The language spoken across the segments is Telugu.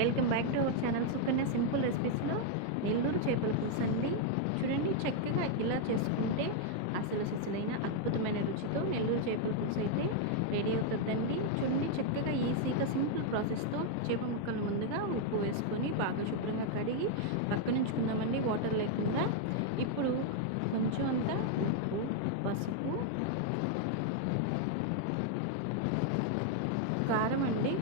Welcome back to our channel Sukanya simple రెసిపీస్లో Nellore చేపల పులుసు అండి. చూడండి చక్కగా ఇలా చేసుకుంటే అసలు సిసలైన అద్భుతమైన రుచితో నెల్లూరు చేపల పులుసు అయితే రెడీ అవుతుందండి. చూడండి చక్కగా ఈజీగా సింపుల్ ప్రాసెస్తో చేప ముక్కలు ముందుగా ఉప్పు వేసుకొని బాగా శుభ్రంగా కడిగి పక్కనుంచుకుందామండి వాటర్ లేకుండా. ఇప్పుడు కొంచెం అంతా ఉప్పు పసుపు కారం అండి.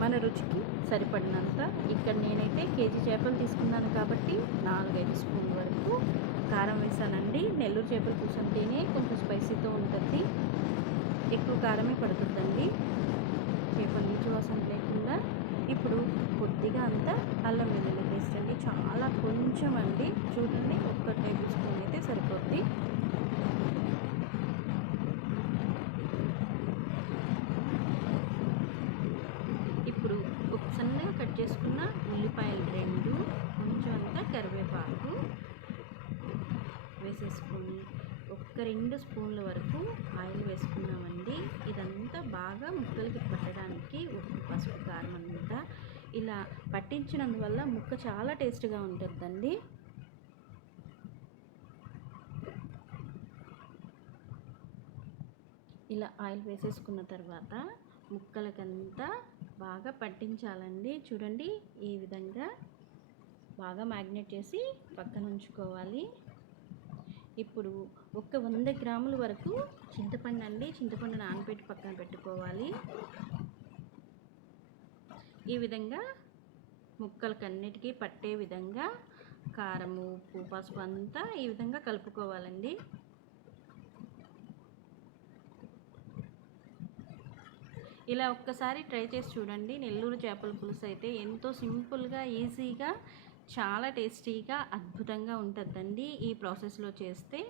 మన రుచికి సరిపడినంత ఇక్కడ నేనైతే కేజీ చేపలు తీసుకున్నాను కాబట్టి నాలుగైదు స్పూన్ల వరకు కారం వేసానండి. నెల్లూరు చేపల పులుసు అంటేనే కొంచెం స్పైసీతో ఉంటుంది. ఎక్కువ కారమే పడుతుందండి చేపల నీచు వాసన లేకుండా ఇప్పుడు కొద్దిగా అంతా అల్లం వెల్లుల్లి పేస్ట్ అండి. చాలా కొంచెం అండి చూడండి ఒక్క టేబుల్ స్పూన్ అయితే సరిపోద్ది. కట్ చేసుకున్న ఉల్లిపాయలు రెండు కొంచెం అంతా కరివేపాకు వేసేసుకొని ఒక్క రెండు స్పూన్ల వరకు ఆయిల్ వేసుకున్నామండి. ఇదంతా బాగా ముక్కలకి పట్టడానికి ఉప్పు పసుపు కారం అంతా. ఇలా పట్టించినందువల్ల ముక్క చాలా టేస్ట్గా ఉంటుందండి. ఇలా ఆయిల్ వేసేసుకున్న తర్వాత ముక్కలకంతా బాగా పట్టించాలండి. చూడండి ఈ విధంగా బాగా మ్యాగ్నెట్ చేసి పక్కన ఉంచుకోవాలి. ఇప్పుడు ఒక వంద గ్రాముల వరకు చింతపండు అండి. చింతపండు నానబెట్టి పక్కన పెట్టుకోవాలి. ఈ విధంగా ముక్కలకన్నిటికీ పట్టే విధంగా కారము ఉప్పు పసుపు అంతా ఈ విధంగా కలుపుకోవాలండి. ఇలా ఒక్కసారి ట్రై చేసి చూడండి. నెల్లూరు చేపల పులుసు అయితే ఎంతో సింపుల్గా ఈజీగా చాలా టేస్టీగా అద్భుతంగా ఉంటుందండి ఈ ప్రాసెస్లో చేస్తే.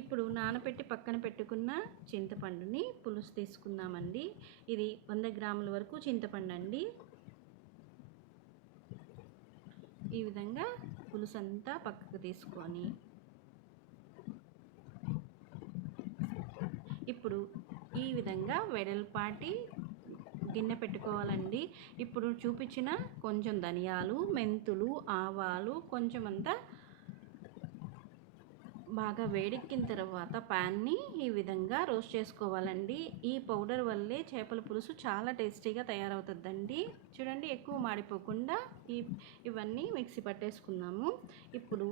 ఇప్పుడు నానబెట్టి పక్కన పెట్టుకున్న చింతపండుని పులుసు తీసుకుందామండి. ఇది వంద గ్రాముల వరకు చింతపండు అండి. ఈ విధంగా పులుసు అంతా పక్కకు తీసుకొని ఇప్పుడు ఈ విధంగా వెడల్పాటి గిన్నె పెట్టుకోవాలండి. ఇప్పుడు చూపించిన కొంచెం ధనియాలు మెంతులు ఆవాలు కొంచెం అంతా బాగా వేడెక్కిన తర్వాత ప్యాన్ని ఈ విధంగా రోస్ట్ చేసుకోవాలండి. ఈ పౌడర్ వల్లే చేపల పులుసు చాలా టేస్టీగా తయారవుతుందండి. చూడండి ఎక్కువ మాడిపోకుండా ఈ ఇవన్నీ మిక్సీ పట్టేసుకుందాము ఇప్పుడు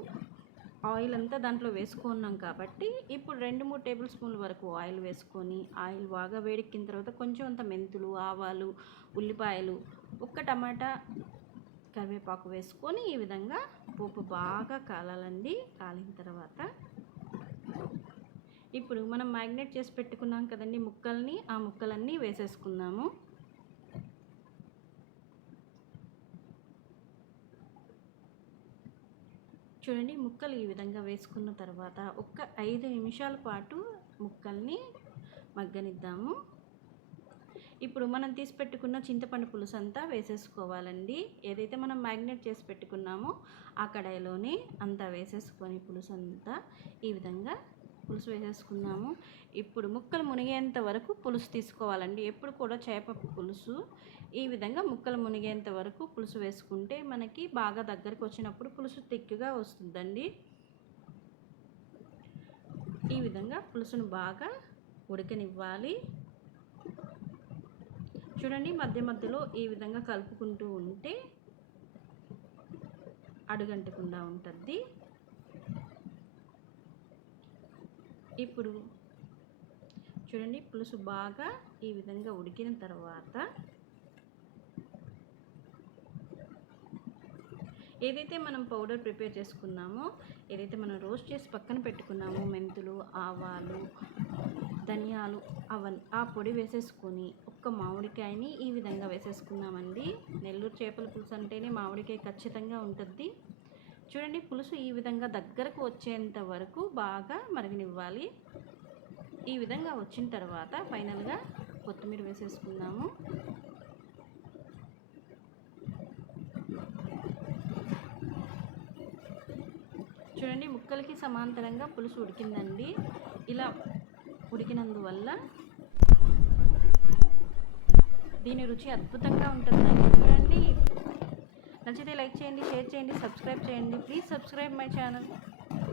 ఆయిల్ అంతా దాంట్లో వేసుకున్నాం కాబట్టి ఇప్పుడు రెండు మూడు టేబుల్ స్పూన్ల వరకు ఆయిల్ వేసుకొని ఆయిల్ బాగా వేడెక్కిన తర్వాత కొంచెం అంత మెంతులు ఆవాలు ఉల్లిపాయలు ఒక్క టమాటా కరివేపాకు వేసుకొని ఈ విధంగా పోపు బాగా కాలాలండి. కాలిన తర్వాత ఇప్పుడు మనం మ్యాగ్నేట్ చేసి పెట్టుకున్నాం కదండి ముక్కల్ని ఆ ముక్కలన్నీ వేసేసుకుందాము చూడండి ముక్కలు ఈ విధంగా వేసుకున్న తర్వాత ఒక్క ఐదు నిమిషాల పాటు ముక్కల్ని మగ్గనిద్దాము. ఇప్పుడు మనం తీసి పెట్టుకున్న చింతపండు పులుసు అంతా వేసేసుకోవాలండి. ఏదైతే మనం మ్యాగ్నేట్ చేసి పెట్టుకున్నామో ఆ కడాయిలోనే అంతా వేసేసుకొని పులుసు అంతా ఈ విధంగా పులుసు వేసేసుకున్నాము. ఇప్పుడు ముక్కలు మునిగేంత వరకు పులుసు తీసుకోవాలండి. ఎప్పుడు కూడా చేప పులుసు. ఈ విధంగా ముక్కలు మునిగేంత వరకు పులుసు వేసుకుంటే మనకి బాగా దగ్గరకు వచ్చినప్పుడు పులుసు తిక్కుగా వస్తుందండి. ఈ విధంగా పులుసును బాగా ఉడకనివ్వాలి. చూడండి మధ్య మధ్యలో ఈ విధంగా కలుపుకుంటూ ఉంటే అడుగంటకుండా ఉంటుంది ఇప్పుడు చూడండి పులుసు బాగా ఈ విధంగా ఉడికిన తర్వాత ఏదైతే మనం పౌడర్ ప్రిపేర్ చేసుకున్నామో ఏదైతే మనం రోస్ట్ చేసి పక్కన పెట్టుకున్నామో మెంతులు ఆవాలు ధనియాలు అవన్నీ ఆ పొడి వేసేసుకొని ఒక్క మామిడికాయని ఈ విధంగా వేసేసుకున్నామండి నెల్లూరు చేపల పులుసు అంటేనే మామిడికాయ ఖచ్చితంగా ఉంటుంది చూడండి పులుసు ఈ విధంగా దగ్గరకు వచ్చేంత వరకు బాగా మరగనివ్వాలి. ఈ విధంగా వచ్చిన తర్వాత ఫైనల్గా కొత్తిమీర వేసేసుకున్నాము చూడండి ముక్కలకి సమాంతరంగా పులుసు ఉడికిందండి. ఇలా ఉడికినందువల్ల దీని రుచి అద్భుతంగా ఉంటుందండి. చూడండి నచ్చితే లైక్ చేయండి షేర్ చేయండి సబ్స్క్రైబ్ చేయండి. Please subscribe my channel.